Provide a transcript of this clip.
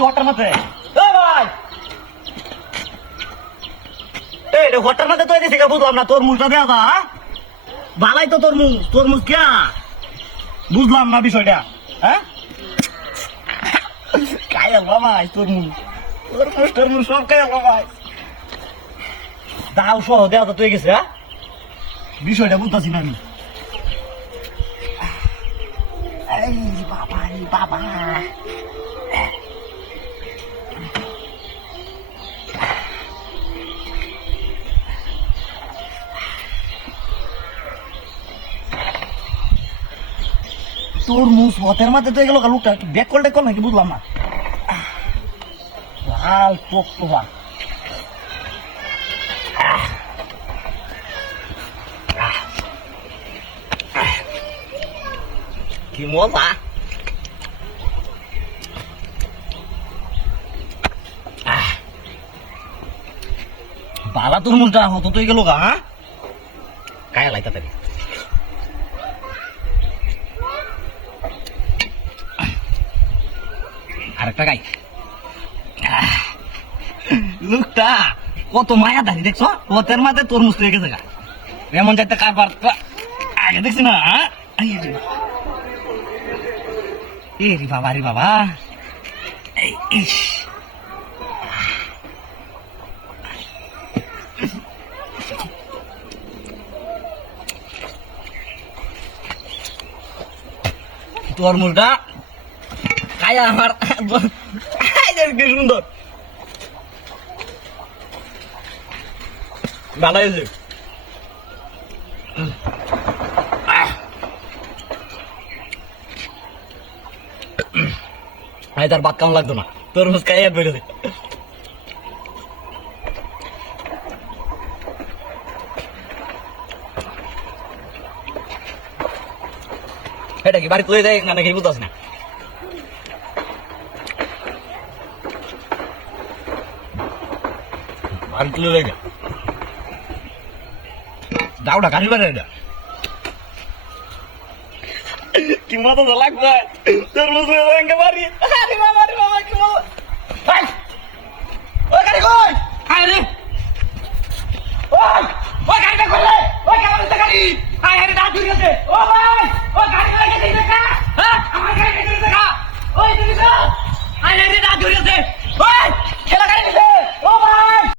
দিছো হটার মধ্যে ভাই রে হটার মধ্যে তুই দিছি বুঝলাম না তরমুজটা দেওয়া দা ভালাই তো তরমুজ কে বুঝলাম না বিষয়টা হ্যাঁ কাই ভাই তরমুজ সব কাই ভাই দাও সহ দেওয়া তো তুই গেছে হ্যাঁ বিষয়টা বুঝতেছি না আমি বাবা তরমুজ হতের মাঝে তো এগুলো লোকটা ব্যাক কল টেক কল নাকি বুঝলাম না লাল টক টোবা কি মজা বালা তরমুজটা হতো তো গেল গা হ্যাঁ কায়া লাইতা তারি আরেকটা গাই লোকটা কত মায়া দাঁড়িয়ে দেখছো ওতের মাঝে তরমুজ হয়ে গেছে গা এমন যাইতে কারবার আগে দেখছি না এ রে বাবা ইস তরমুজটা খায়া আমার কি সুন্দর ভালো হয়েছে তার ভাত কেমন লাগতো না তরমুজ খাইয়া বেড়েছে এটা কি বাড়ি তুলে দেয় না নাকি বুঝতে না বাড়ি তুলে দেয় দাওটা কাটি পারে এটা কি মতো লাগবে তোর মুসলিম বাড়ি